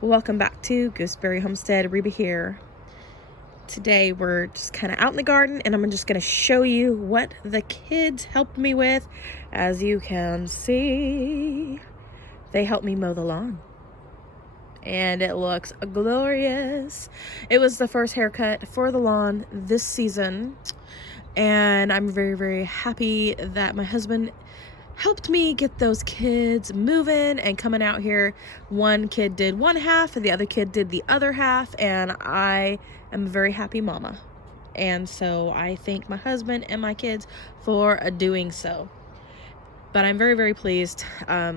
Welcome back to Gooseberry Homestead. Reba here. Today we're just kind of out in the garden and I'm just going to show you what the kids helped me with. As you can see, they helped me mow the lawn and it looks glorious. It was the first haircut for the lawn this season and I'm very, very happy that my husband helped me get those kids moving and coming out here. One kid did one half and the other kid did the other half, and I am a very happy mama. And so I thank my husband and my kids for doing so. But I'm very, very pleased. I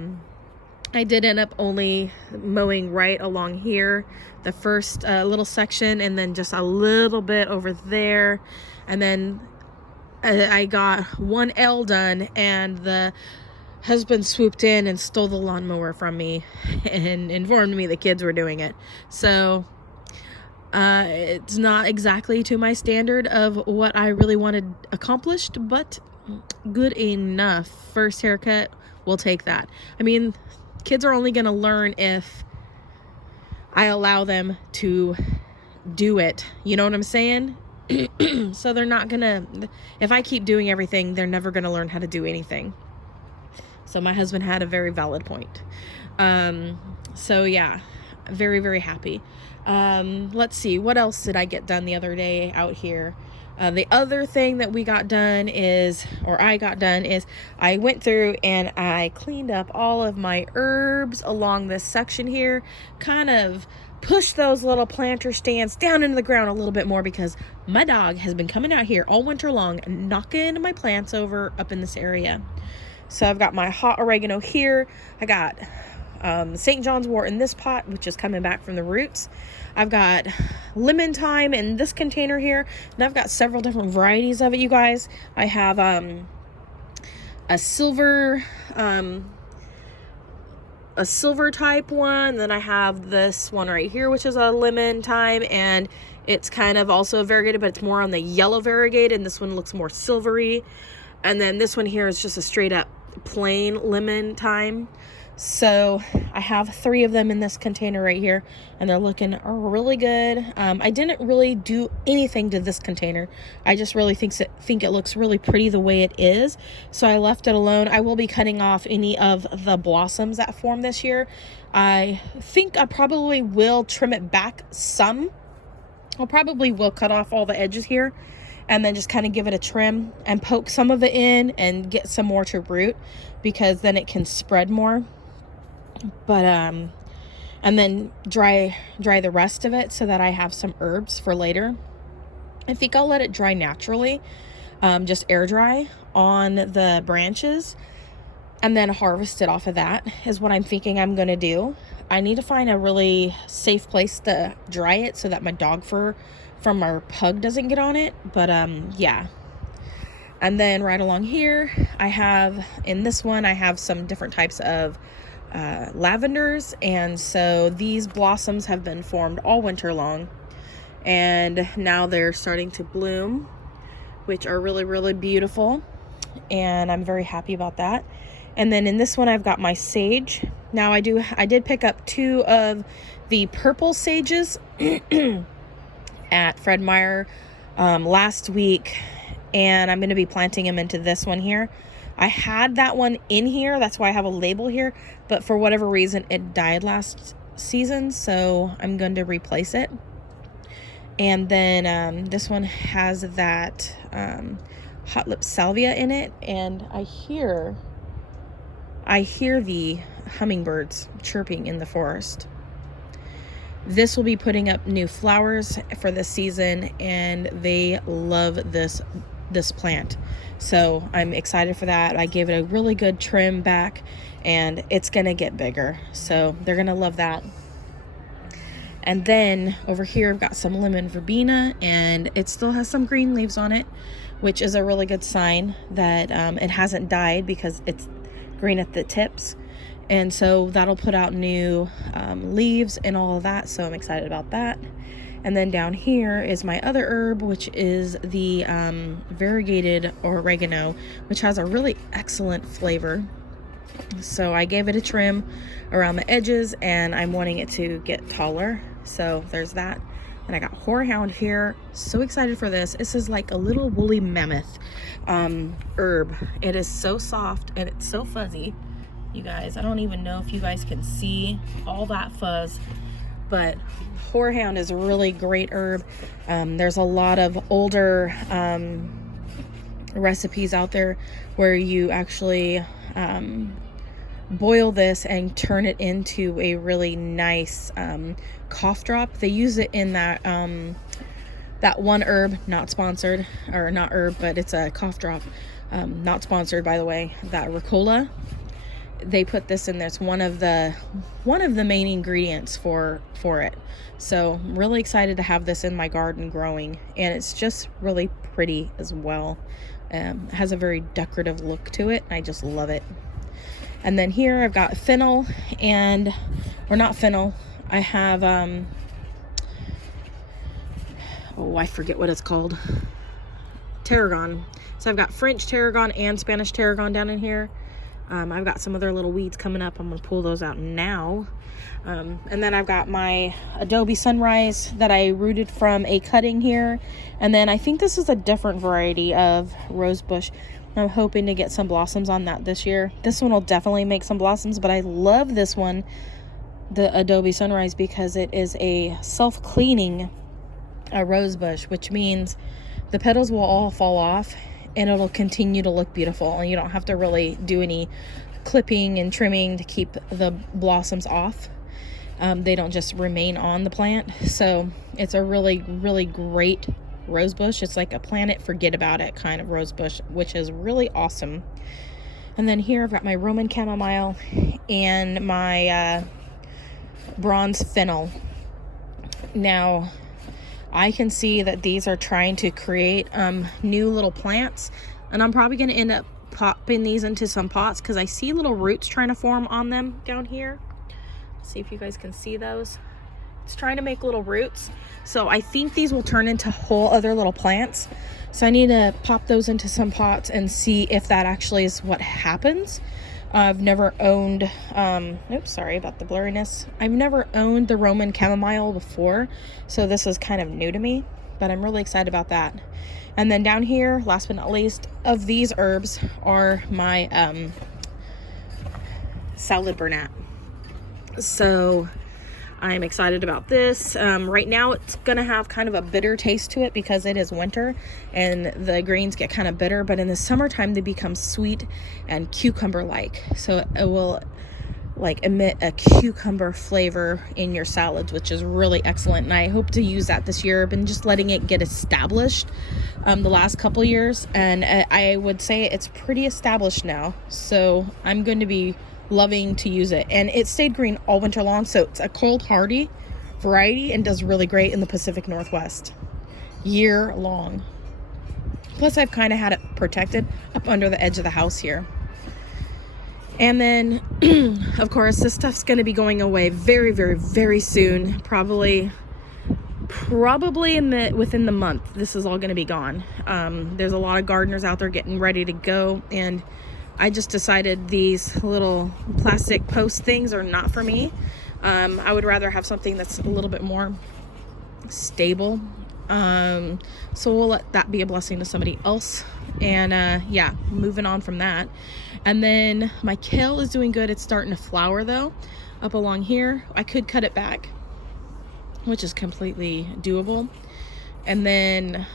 did end up only mowing right along here, the first little section, and then just a little bit over there. And then I got one L done, and the husband swooped in and stole the lawnmower from me and informed me the kids were doing it. So it's not exactly to my standard of what I really wanted accomplished, but good enough. First haircut, we'll take that. I mean, kids are only going to learn if I allow them to do it. You know what I'm saying? So they're not gonna, if I keep doing everything, they're never gonna learn how to do anything. So my husband had a very valid point. So yeah, very, very happy. Let's see, what else did I get done the other day out here? The other thing that we got done is, or I got done is, I went through and I cleaned up all of my herbs along this section here, kind of push those little planter stands down into the ground a little bit more because my dog has been coming out here all winter long and knocking my plants over up in this area. So I've got my hot oregano here. I got St. John's wort in this pot, which is coming back from the roots. I've got lemon thyme in this container here, and I've got several different varieties of it, you guys. I have a silver type one, then I have this one right here, which is a lemon thyme, and it's kind of also variegated, but it's more on the yellow variegated, and this one looks more silvery. And then this one here is just a straight up plain lemon thyme. So I have 3 of them in this container right here, and they're looking really good. I didn't really do anything to this container. I just really think it looks really pretty the way it is, so I left it alone. I will be cutting off any of the blossoms that form this year. I think I probably will trim it back some. I probably will cut off all the edges here and then just kind of give it a trim and poke some of it in and get some more to root, because then it can spread more. But and then dry the rest of it so that I have some herbs for later. I think I'll let it dry naturally, just air dry on the branches, and then harvest it off of that is what I'm thinking I'm gonna do. I need to find a really safe place to dry it so that my dog fur from our pug doesn't get on it. But yeah. And then right along here, I have, in this one, I have some different types of lavenders, and so these blossoms have been formed all winter long, and now they're starting to bloom, which are really, really beautiful, and I'm very happy about that. And then in this one, I've got my sage. Now I did pick up 2 of the purple sages at Fred Meyer last week, and I'm going to be planting them into this one here. I had that one in here, that's why I have a label here, but for whatever reason it died last season, so I'm going to replace it. And then this one has that hot lip salvia in it, and I hear the hummingbirds chirping in the forest. This will be putting up new flowers for this season, and they love this plant. So I'm excited for that. I gave it a really good trim back, and it's gonna get bigger. So they're gonna love that. And then over here, I've got some lemon verbena, and it still has some green leaves on it, which is a really good sign that it hasn't died, because it's green at the tips. And so that'll put out new leaves and all of that. So I'm excited about that. And then down here is my other herb, which is the variegated oregano, which has a really excellent flavor. So I gave it a trim around the edges, and I'm wanting it to get taller. So there's that. And I got horehound here. So excited for this. This is like a little woolly mammoth herb. It is so soft and it's so fuzzy. You guys, I don't even know if you guys can see all that fuzz, but horehound is a really great herb. There's a lot of older recipes out there where you actually boil this and turn it into a really nice cough drop. They use it in that that one herb, not sponsored, or not herb, but it's a cough drop, not sponsored, by the way, that Ricola. They put this in there. It's one of the main ingredients for it. So I'm really excited to have this in my garden growing, and it's just really pretty as well. It has a very decorative look to it. I just love it. And then here I've got fennel, or not fennel, I have I forget what it's called, tarragon. So I've got French tarragon and Spanish tarragon down in here. I've got some other little weeds coming up. I'm gonna pull those out now. And then I've got my Adobe Sunrise that I rooted from a cutting here. And then I think this is a different variety of rose bush. I'm hoping to get some blossoms on that this year. This one will definitely make some blossoms, but I love this one, the Adobe Sunrise, because it is a self-cleaning rose bush, which means the petals will all fall off and it'll continue to look beautiful, and you don't have to really do any clipping and trimming to keep the blossoms off. They don't just remain on the plant. So it's a really, really great rose bush. It's like a plant it, forget about it kind of rose bush, which is really awesome. And then here I've got my Roman chamomile and my bronze fennel. Now I can see that these are trying to create new little plants, and I'm probably going to end up popping these into some pots because I see little roots trying to form on them down here. Let's see if you guys can see those. It's trying to make little roots. So I think these will turn into whole other little plants. So I need to pop those into some pots and see if that actually is what happens. I've never owned, oops, sorry about the blurriness. I've never owned the Roman chamomile before, so this is kind of new to me, but I'm really excited about that. And then down here, last but not least, of these herbs are my salad burnat. So I'm excited about this. Right now it's gonna have kind of a bitter taste to it because it is winter and the greens get kind of bitter, but in the summertime they become sweet and cucumber-like. So it will like emit a cucumber flavor in your salads, which is really excellent. And I hope to use that this year. I've been just letting it get established the last couple years, and I would say it's pretty established now. So I'm going to be loving to use it, and it stayed green all winter long. So it's a cold hardy variety and does really great in the Pacific Northwest year long. Plus I've kind of had it protected up under the edge of the house here. And then of course this stuff's going to be going away very, very, very soon. Probably within the month this is all going to be gone. There's a lot of gardeners out there getting ready to go, and I just decided these little plastic post things are not for me. I would rather have something that's a little bit more stable. So we'll let that be a blessing to somebody else. And yeah, moving on from that. And then my kale is doing good. It's starting to flower though, up along here. I could cut it back, which is completely doable. And then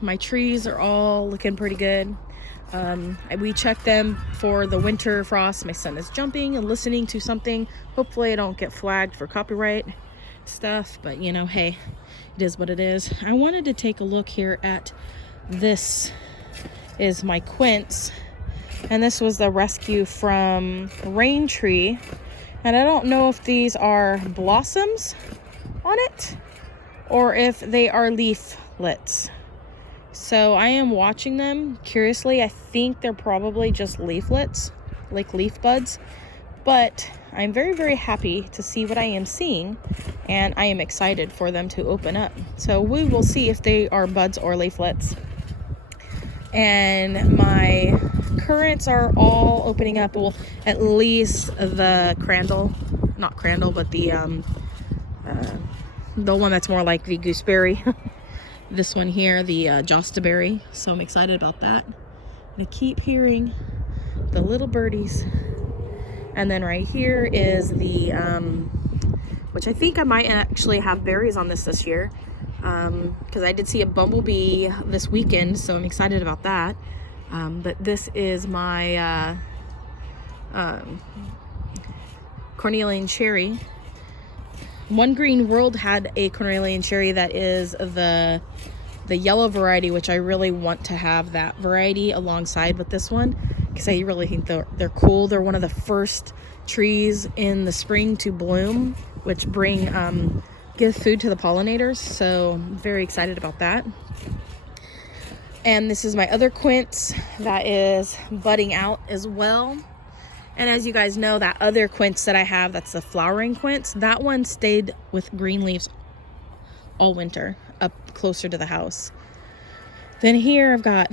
my trees are all looking pretty good. We checked them for the winter frost. My son is jumping and listening to something. Hopefully I don't get flagged for copyright stuff, but you know, hey, it is what it is. I wanted to take a look here at this. Is my Quince, and this was the rescue from Rain Tree, and I don't know if these are blossoms on it or if they are leaflets. So I am watching them curiously. I think they're probably just leaflets, like leaf buds, but I'm very, very happy to see what I am seeing, and I am excited for them to open up. So we will see if they are buds or leaflets. And my currants are all opening up. Well, at least the crandall, not crandall, but the one that's more like the gooseberry. This one here, the jostaberry. So I'm excited about that. And I keep hearing the little birdies. And then right here is the, which I think I might actually have berries on this year. Because I did see a bumblebee this weekend, so I'm excited about that. But this is my cornelian cherry. One Green World had a cornelian cherry that is the yellow variety, which I really want to have that variety alongside with this one, because I really think they're cool. They're one of the first trees in the spring to bloom, which give food to the pollinators, so I'm very excited about that. And this is my other quince that is budding out as well. And as you guys know, that other quince that I have, that's the flowering quince, that one stayed with green leaves all winter up closer to the house. Then here I've got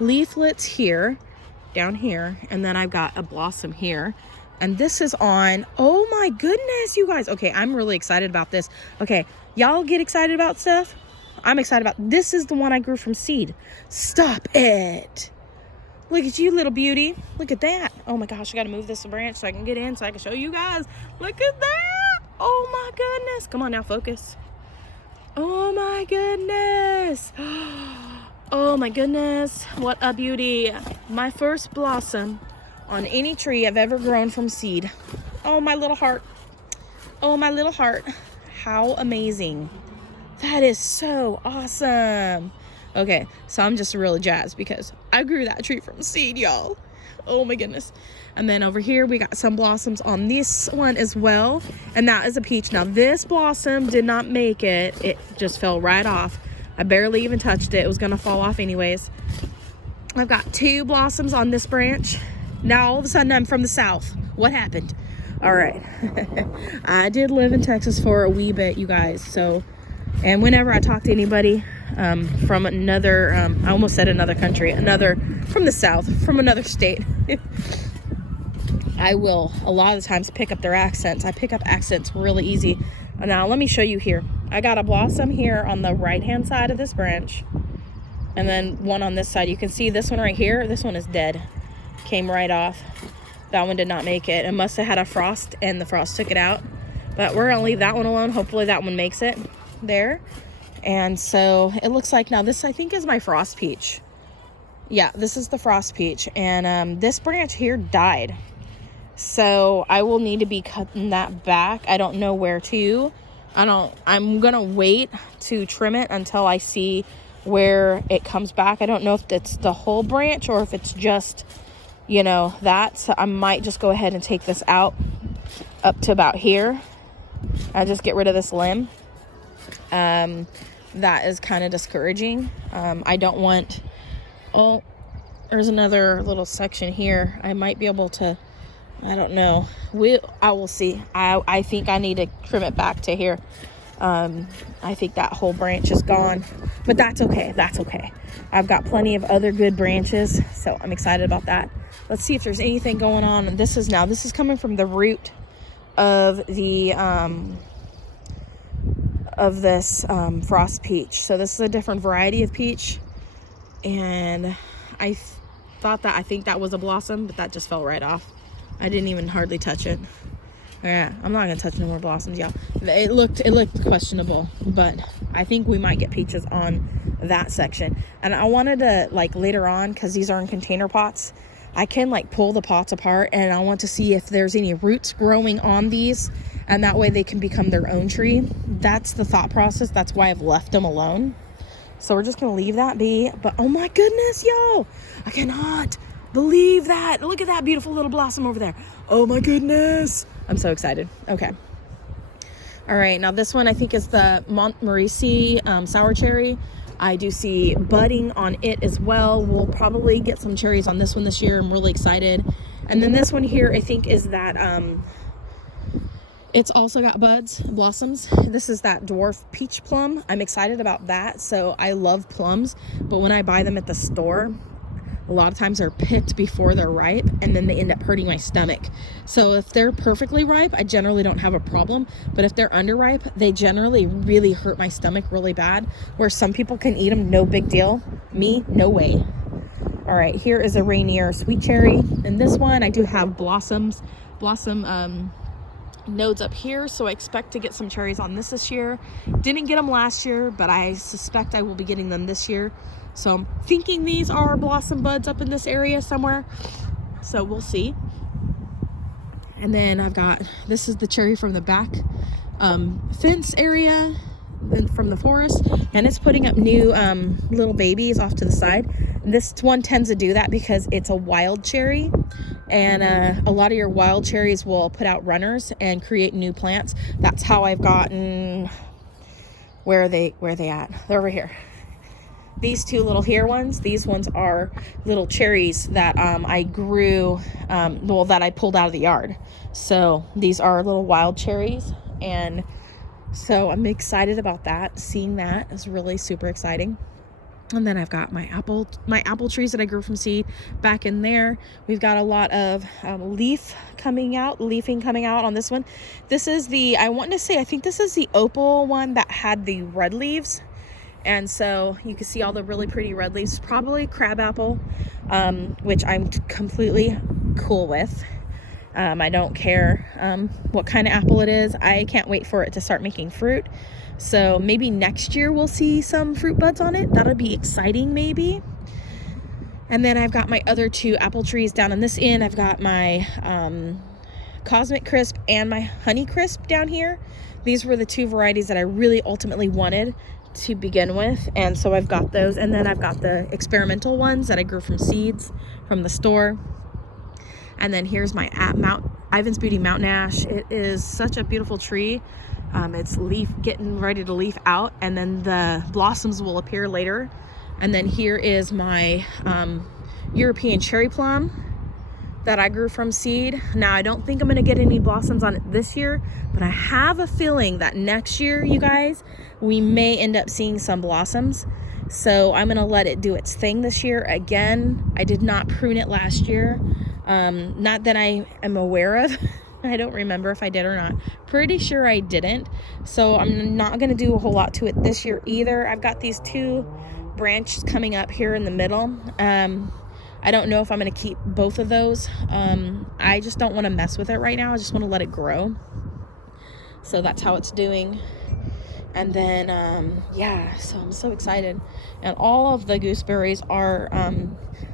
leaflets here, down here, and then I've got a blossom here. And this is on, oh my goodness, you guys. Okay, I'm really excited about this. Okay, y'all get excited about stuff? I'm excited about, this is the one I grew from seed. Stop it. Look at you, little beauty. Look at that. Oh my gosh, I gotta move this branch so I can get in so I can show you guys. Look at that. Oh my goodness. Come on now, focus. Oh my goodness. Oh my goodness. What a beauty. My first blossom on any tree I've ever grown from seed. Oh, my little heart. Oh, my little heart. How amazing. That is so awesome. Okay, so I'm just really jazzed because I grew that tree from seed, y'all. Oh my goodness. And then over here we got some blossoms on this one as well, and that is a peach. Now this blossom did not make it. It just fell right off. I barely even touched it. It was gonna fall off anyways. I've got 2 blossoms on this branch. Now all of a sudden I'm from the south. What happened? All right. I did live in Texas for a wee bit, you guys. So, and whenever I talk to anybody from another, I almost said another country, from the south, from another state, I will a lot of the times pick up their accents. I pick up accents really easy. Now let me show you here. I got a blossom here on the right hand side of this branch, and then one on this side. You can see this one right here. This one is dead. Came right off. That one did not make it. It must have had a frost and the frost took it out, but we're gonna leave that one alone. Hopefully that one makes it there. And so it looks like now this I think is my frost peach. Yeah, this is the frost peach, and this branch here died, so I will need to be cutting that back. I don't know where to. I'm gonna wait to trim it until I see where it comes back. I don't know if it's the whole branch or if it's just, you know, that. So I might just go ahead and take this out up to about here. I just get rid of this limb. That is kind of discouraging. I don't want, oh, there's another little section here. I might be able to, I don't know. I will see. I think I need to trim it back to here. I think that whole branch is gone, but that's okay. That's okay. I've got plenty of other good branches, so I'm excited about that. Let's see if there's anything going on. And this is coming from the root of the of this frost peach. So this is a different variety of peach, and I think that was a blossom, but that just fell right off. I didn't even hardly touch it. Yeah, I'm not gonna touch no more blossoms, y'all. It looked questionable, but I think we might get peaches on that section. And I wanted to, like, later on, because these are in container pots, I can like pull the pots apart, and I want to see if there's any roots growing on these, and that way they can become their own tree. That's the thought process. That's why I've left them alone. So we're just gonna leave that be. But oh my goodness, y'all, I cannot believe that. Look at that beautiful little blossom over there. Oh my goodness, I'm so excited. Okay, all right, now this one I think is the Montmorency sour cherry. I do see budding on it as well. We'll probably get some cherries on this one this year. I'm really excited. And then this one here I think is that it's also got buds, blossoms. This is that Dwarf peach plum. I'm excited about that. So I love plums, but when I buy them at the store, a lot of times they're picked before they're ripe, and then they end up hurting my stomach. So if they're perfectly ripe, I generally don't have a problem. But if they're underripe, they generally really hurt my stomach really bad, where some people can eat them, no big deal. Me, no way. All right, here is a Rainier sweet cherry. And this one, I do have blossom nodes up here, so I expect to get some cherries on this year. Didn't get them last year, but I suspect I will be getting them this year. So I'm thinking these are blossom buds up in this area somewhere. So we'll see. And then I've got, this is the cherry from the back fence area from the forest, and it's putting up new little babies off to the side. This one tends to do that because it's a wild cherry, and a lot of your wild cherries will put out runners and create new plants. That's how I've gotten, where are they at? They're over here. These two little here ones, these ones are little cherries that I grew, that I pulled out of the yard. So these are little wild cherries, and so I'm excited about that. Seeing that is really super exciting. And then I've got my apple trees that I grew from seed back in there. We've got a lot of leafing coming out on this one. This is I think this is the opal one that had the red leaves. And so you can see all the really pretty red leaves, probably crabapple, which I'm completely cool with. I don't care what kind of apple it is. I can't wait for it to start making fruit. So maybe next year we'll see some fruit buds on it. That'll be exciting, maybe. And then I've got my other two apple trees down on this end. I've got my Cosmic Crisp and my Honey Crisp down here. These were the two varieties that I really ultimately wanted to begin with, and so I've got those. And then I've got the experimental ones that I grew from seeds from the store. And then here's my Ivan's Beauty Mountain Ash. It is such a beautiful tree. It's getting ready to leaf out, and then the blossoms will appear later. And then here is my European cherry plum that I grew from seed. Now I don't think I'm gonna get any blossoms on it this year, but I have a feeling that next year, you guys, we may end up seeing some blossoms. So I'm gonna let it do its thing this year. Again, I did not prune it last year. Not that I am aware of. I don't remember if I did or not. Pretty sure I didn't. So I'm not going to do a whole lot to it this year either. I've got these two branches coming up here in the middle. I don't know if I'm going to keep both of those. I just don't want to mess with it right now. I just want to let it grow. So that's how it's doing. And then, so I'm so excited. And all of the gooseberries are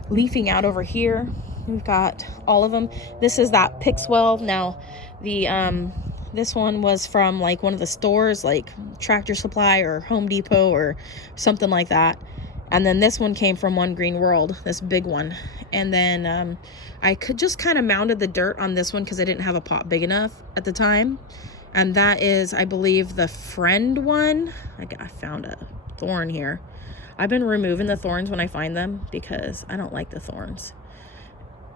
leafing out over here. We've got all of them. This is that Pixwell. Now, this one was from like one of the stores, like Tractor Supply or Home Depot or something like that. And then this one came from One Green World, this big one. And then I could just kind of mounded the dirt on this one because I didn't have a pot big enough at the time. And that is, I believe, the Friend one. I found a thorn here. I've been removing the thorns when I find them because I don't like the thorns.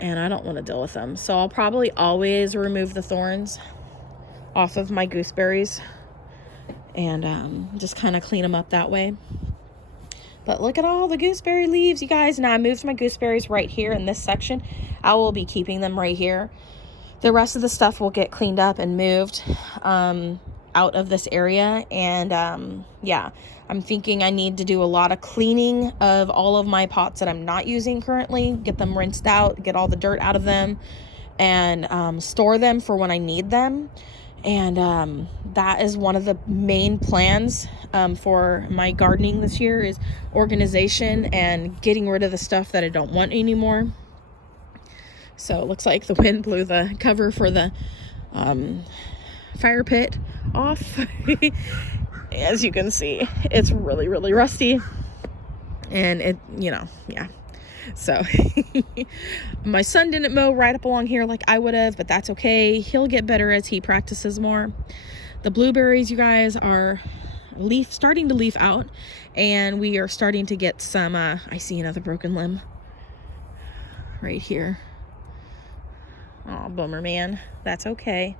And I don't want to deal with them. So I'll probably always remove the thorns off of my gooseberries and just kind of clean them up that way. But look at all the gooseberry leaves, you guys. Now I moved my gooseberries right here in this section. I will be keeping them right here. The rest of the stuff will get cleaned up and moved out of this area. And I'm thinking I need to do a lot of cleaning of all of my pots that I'm not using currently, get them rinsed out, get all the dirt out of them, and store them for when I need them. And that is one of the main plans for my gardening this year, is organization and getting rid of the stuff that I don't want anymore. So it looks like the wind blew the cover for the fire pit off. As you can see, it's really, really rusty. And it, So my son didn't mow right up along here like I would have, but that's okay. He'll get better as he practices more. The blueberries, you guys, are starting to leaf out, and we are starting to get some, I see another broken limb right here. Oh, bummer, man. That's okay.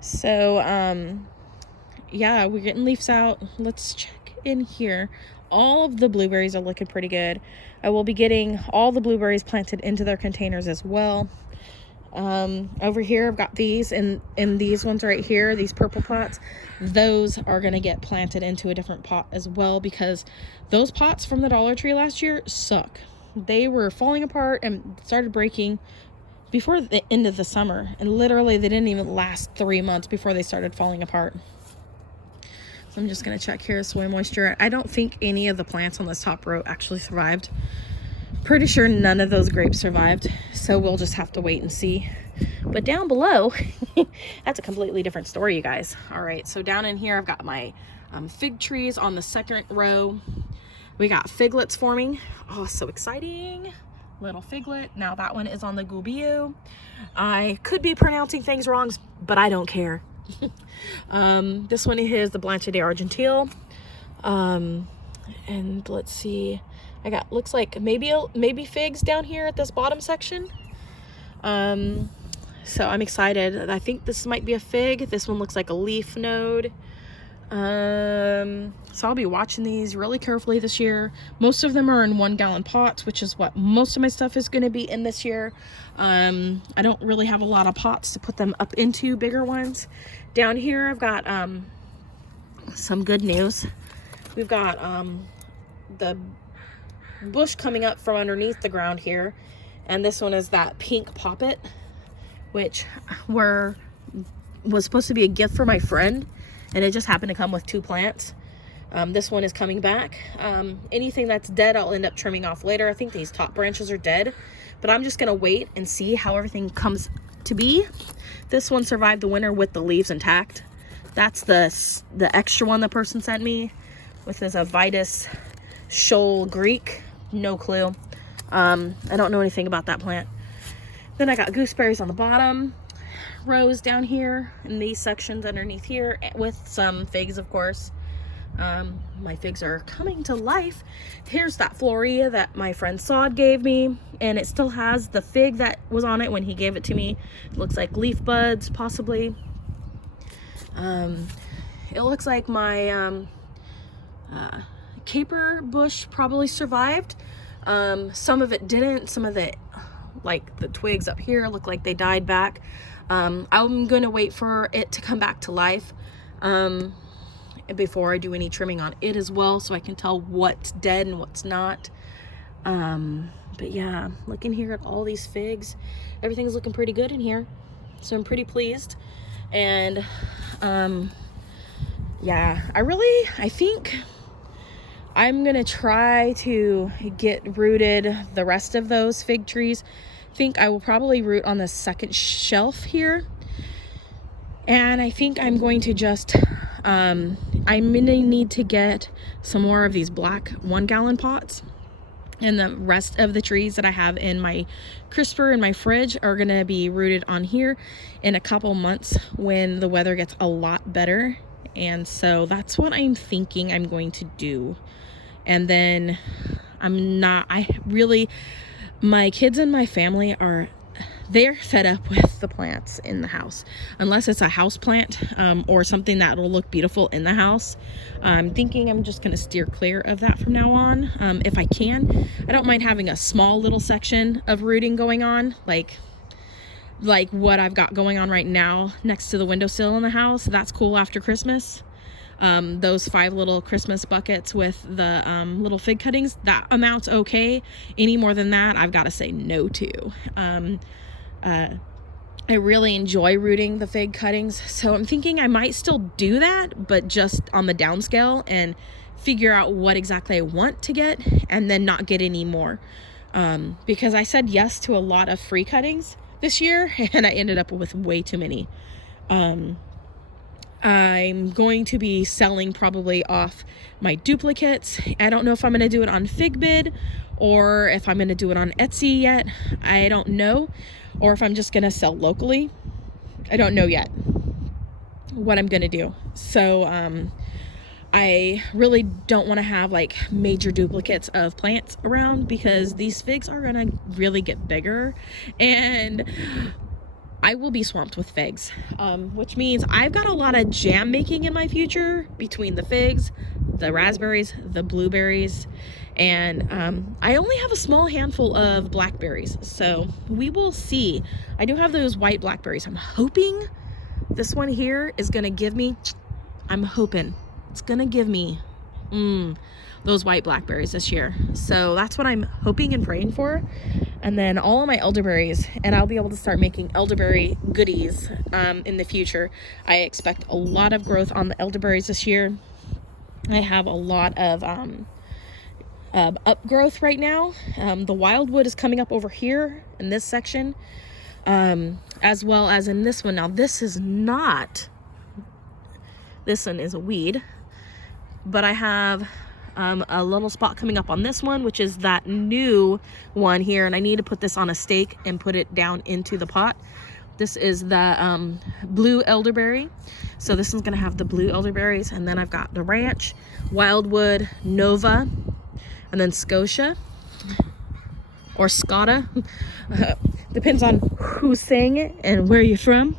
So, we're getting leaves out. Let's check in here. all of the blueberries are looking pretty good. I will be getting all the blueberries planted into their containers as well. Over here I've got these, and these ones right here, these purple pots, those are gonna get planted into a different pot as well, because those pots from the Dollar Tree last year suck. They were falling apart and started breaking before the end of the summer, and literally they didn't even last 3 months before they started falling apart. So I'm just gonna check here, soil moisture. I don't think any of the plants on this top row actually survived. Pretty sure none of those grapes survived, so we'll just have to wait and see. But down below, that's a completely different story, you guys. All right, so down in here I've got my fig trees on the second row. We got figlets forming. Oh, so exciting. Little figlet. Now that one is on the Gubiu. I could be pronouncing things wrong, but I don't care. This one is the Blanche de Argentile. And let's see, I got, looks like maybe figs down here at this bottom section. So I'm excited. I think this might be a fig. This one looks like a leaf node. So I'll be watching these really carefully this year. Most of them are in 1-gallon pots, which is what most of my stuff is going to be in this year. I don't really have a lot of pots to put them up into, bigger ones. Down here I've got some good news. We've got the bush coming up from underneath the ground here, and this one is that pink poppet, which was supposed to be a gift for my friend, and it just happened to come with 2 plants. This one is coming back. Anything that's dead I'll end up trimming off later. I think these top branches are dead, but I'm just gonna wait and see how everything comes to be. This one survived the winter with the leaves intact. That's the extra one the person sent me, with this a Vitus Shoal Greek. No clue. I don't know anything about that plant. Then I got gooseberries on the bottom rows down here in these sections underneath here, with some figs, of course. My figs are coming to life. Here's that Florea that my friend Sod gave me, and it still has the fig that was on it when he gave it to me. It looks like leaf buds, possibly. It looks like my caper bush probably survived. Some of it didn't. Some of the, like the twigs up here, look like they died back. I'm gonna wait for it to come back to life before I do any trimming on it as well, so I can tell what's dead and what's not. But yeah, looking here at all these figs, everything's looking pretty good in here, so I'm pretty pleased. And yeah, I think I'm gonna try to get rooted the rest of those fig trees. I think I will probably root on the second shelf here, and I think I'm going to just I'm gonna need to get some more of these black 1-gallon pots, and the rest of the trees that I have in my crisper in my fridge are gonna be rooted on here in a couple months when the weather gets a lot better. And so that's what I'm thinking I'm going to do. And then my kids and my family they're fed up with the plants in the house, unless it's a house plant or something that will look beautiful in the house. I'm thinking I'm just gonna steer clear of that from now on. If I can, I don't mind having a small little section of rooting going on, like what I've got going on right now next to the windowsill in the house. That's cool after Christmas. Those 5 little Christmas buckets with the little fig cuttings, that amount's okay. Any more than that, I've got to say no to. I really enjoy rooting the fig cuttings, so I'm thinking I might still do that, but just on the downscale, and figure out what exactly I want to get, and then not get any more. Because I said yes to a lot of free cuttings this year, and I ended up with way too many. I'm going to be selling probably off my duplicates. I don't know if I'm going to do it on Figbid or if I'm going to do it on Etsy yet. I don't know. Or if I'm just going to sell locally. I don't know yet what I'm going to do. So I really don't want to have like major duplicates of plants around, because these figs are going to really get bigger. And I will be swamped with figs, which means I've got a lot of jam making in my future between the figs, the raspberries, the blueberries, and I only have a small handful of blackberries, so we will see. I do have those white blackberries. I'm hoping this one here is gonna give me, I'm hoping it's gonna give me those white blackberries this year. So that's what I'm hoping and praying for. And then all of my elderberries, and I'll be able to start making elderberry goodies in the future. I expect a lot of growth on the elderberries this year. I have a lot of upgrowth right now. The wildwood is coming up over here in this section, as well as in this one. Now this one is a weed, but I have a little spot coming up on this one, which is that new one here, and I need to put this on a stake and put it down into the pot. This is the blue elderberry, so this one's gonna have the blue elderberries, and then I've got the ranch, wildwood, Nova, and then Scotia or Scotta, depends on who's saying it and where you're from.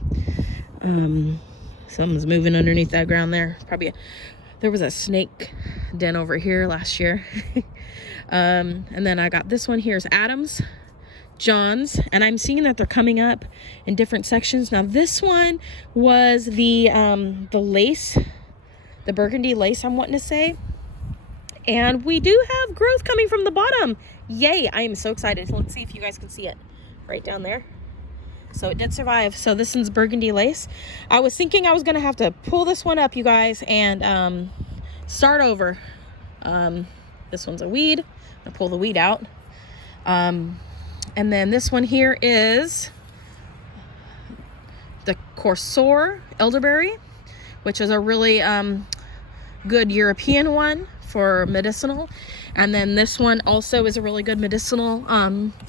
Something's moving underneath that ground there. Probably there was a snake den over here last year. And then I got this one here is Adams, John's, and I'm seeing that they're coming up in different sections. Now this one was the lace, the burgundy lace, I'm wanting to say. And we do have growth coming from the bottom. Yay, I am so excited. Let's see if you guys can see it right down there. So it did survive. So this one's burgundy lace. I was thinking I was gonna have to pull this one up, you guys, and start over. This one's a weed. I'll pull the weed out. And then this one here is the Corsor Elderberry, which is a really good European one for medicinal. And then this one also is a really good medicinal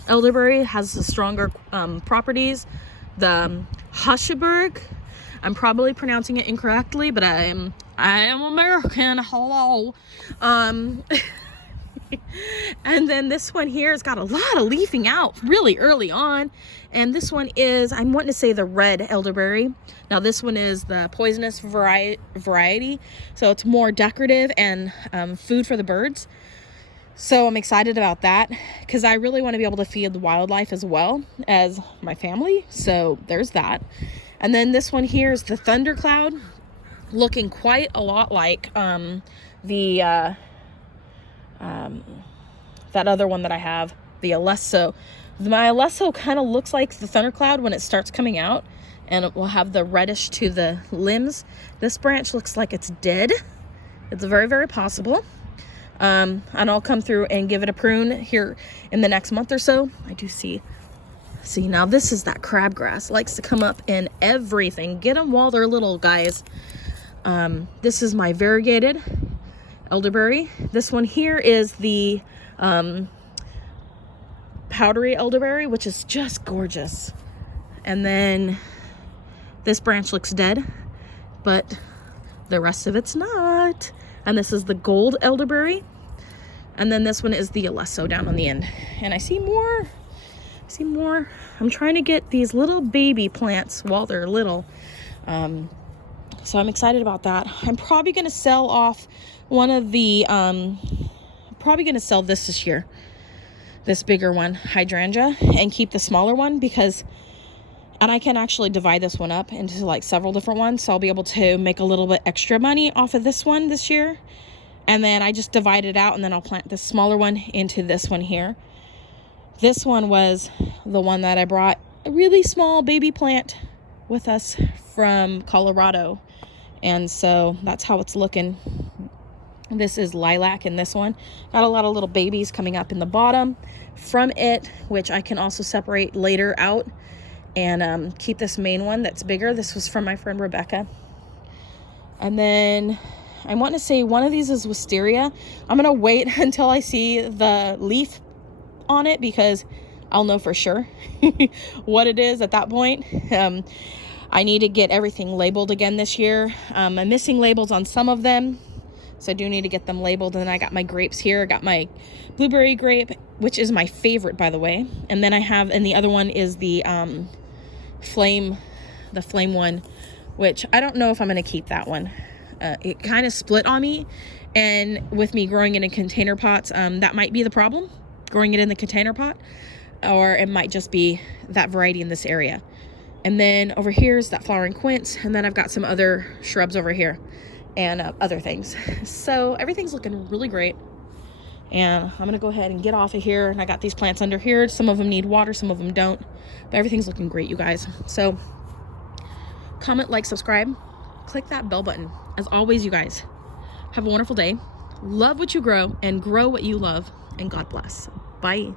elderberry. It has the stronger properties. The Huscheberg, I'm probably pronouncing it incorrectly, but I am American. Hello. And then this one here has got a lot of leafing out really early on. And this one is, I'm wanting to say the red elderberry. Now this one is the poisonous variety. So it's more decorative and food for the birds. So I'm excited about that because I really want to be able to feed the wildlife as well as my family. So there's that. And then this one here is the thundercloud, looking quite a lot like that other one that I have, the Alesso. My Alesso kind of looks like the thundercloud when it starts coming out, and it will have the reddish to the limbs. This branch looks like it's dead. It's very, very possible. And I'll come through and give it a prune here in the next month or so. I do see now this is that crabgrass. It likes to come up in everything. Get them while they're little, guys. This is my variegated elderberry. This one here is the powdery elderberry, which is just gorgeous. And then this branch looks dead, but the rest of it's not. And this is the gold elderberry. And then this one is the Alesso down on the end. And I see more. I'm trying to get these little baby plants while they're little. So I'm excited about that. I'm probably going to sell off one of the, probably going to sell this year. This bigger one, hydrangea, and keep the smaller one because, and I can actually divide this one up into like several different ones. So I'll be able to make a little bit extra money off of this one this year. And then I just divide it out and then I'll plant this smaller one into this one here. This one was the one that I brought a really small baby plant with us from Colorado. And so that's how it's looking. This is lilac in this one. Got a lot of little babies coming up in the bottom from it, which I can also separate later out and keep this main one that's bigger. This was from my friend Rebecca. And then I want to say one of these is wisteria. I'm going to wait until I see the leaf on it because I'll know for sure what it is at that point. I need to get everything labeled again this year. I'm missing labels on some of them, so I do need to get them labeled. And then I got my grapes here. I got my blueberry grape, which is my favorite, by the way. And then I have, and the other one is the the flame one, which I don't know if I'm going to keep that one. It kind of split on me, and with me growing it in container pots, that might be the problem, growing it in the container pot, or it might just be that variety in this area. And then over here is that flowering quince, and then I've got some other shrubs over here and other things. So everything's looking really great, and I'm gonna go ahead and get off of here. And I got these plants under here. Some of them need water, some of them don't, but everything's looking great, you guys. So comment, like, subscribe, click that bell button. As always, you guys, have a wonderful day. Love what you grow and grow what you love, and God bless. Bye.